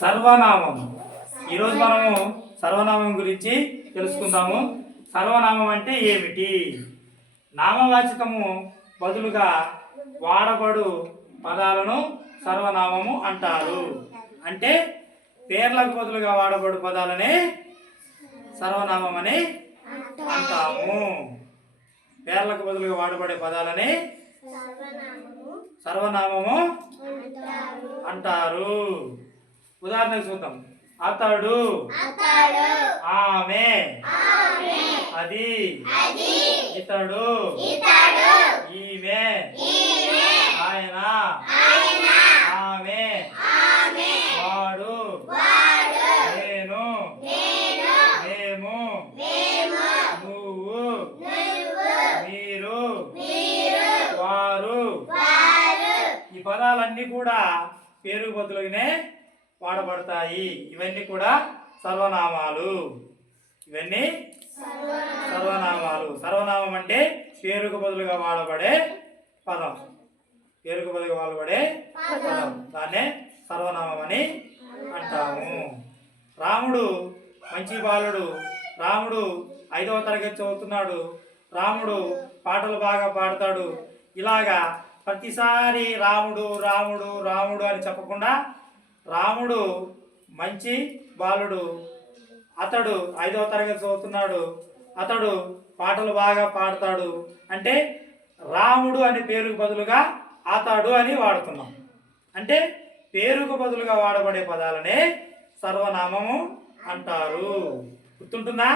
సర్వనామం. ఈరోజు మనము సర్వనామం గురించి తెలుసుకుందాము. సర్వనామం అంటే ఏమిటి? నామవాచకము బదులుగా వాడబడు పదాలను సర్వనామము అంటారు. అంటే పేర్లకు బదులుగా వాడబడు పదాలనే సర్వనామం అని అంటాము. పేర్లకు బదులుగా వాడబడే పదాలని సర్వనామము అంటారు. ఉదాహరణ చూద్దాం. అతడు, ఆమె, అది, ఇతడు, ఈమె, ఆయన, ఆమె, వాడు, నేను, మేము, నువ్వు, మీరు, వారు. ఈ పదాలన్నీ కూడా పేరు బదులుగానే వాడబడతాయి. ఇవన్నీ కూడా సర్వనామాలు. ఇవన్నీ సర్వనామాలు. సర్వనామం అంటే పేరుకు బదులుగా వాడబడే పదం. పేరుకు బదులుగా వాడబడే పదం, దాన్నే సర్వనామం అని అంటాము. రాముడు మంచి బాలుడు. రాముడు 5వ తరగతి చదువుతున్నాడు. రాముడు పాటలు బాగా పాడతాడు. ఇలాగా ప్రతిసారి రాముడు రాముడు రాముడు అని చెప్పకుండా రాముడు మంచి బాలుడు, అతడు 5వ తరగతి చదువుతున్నాడు, అతడు పాటలు బాగా పాడతాడు అంటే రాముడు అనే పేరుకు బదులుగా అతడు అని వాడుతున్నాం. అంటే పేరుకు బదులుగా వాడబడే పదాలనే సర్వనామము అంటారు. గుర్తుంటుందా?